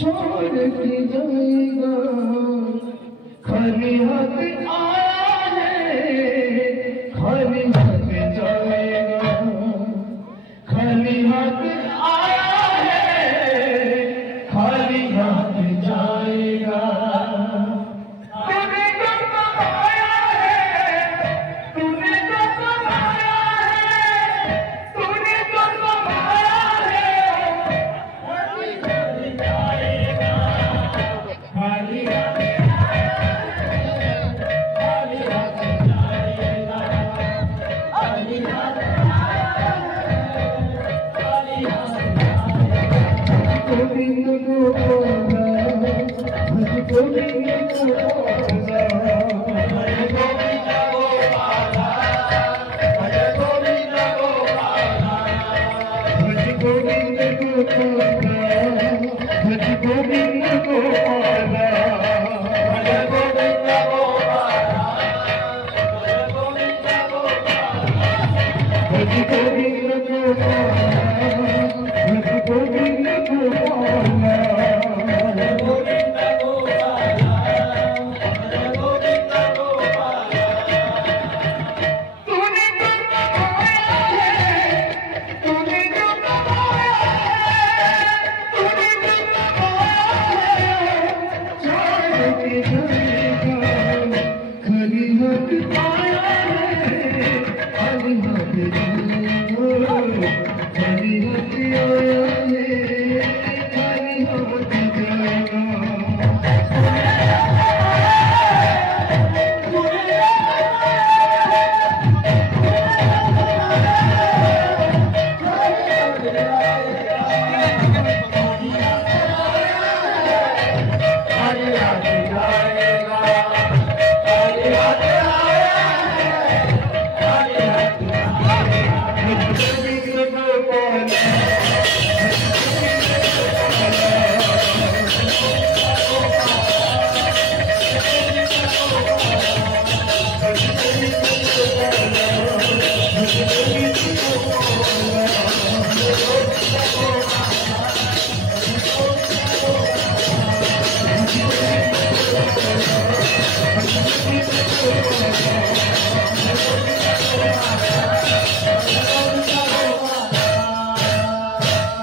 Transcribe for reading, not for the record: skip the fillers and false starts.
छोड़ के जाएगा, खाली हाथ आया है, खाली हाथ जाएगा, खाली हाथ आया है, खाली हाथ जाएगा। तूने जो कमाया है, तूने जो कमाया है, तूने जो कमाया है, खाली हाथ जाएगा, खाली हाथ खाली हाथ आया है, खाली हाथ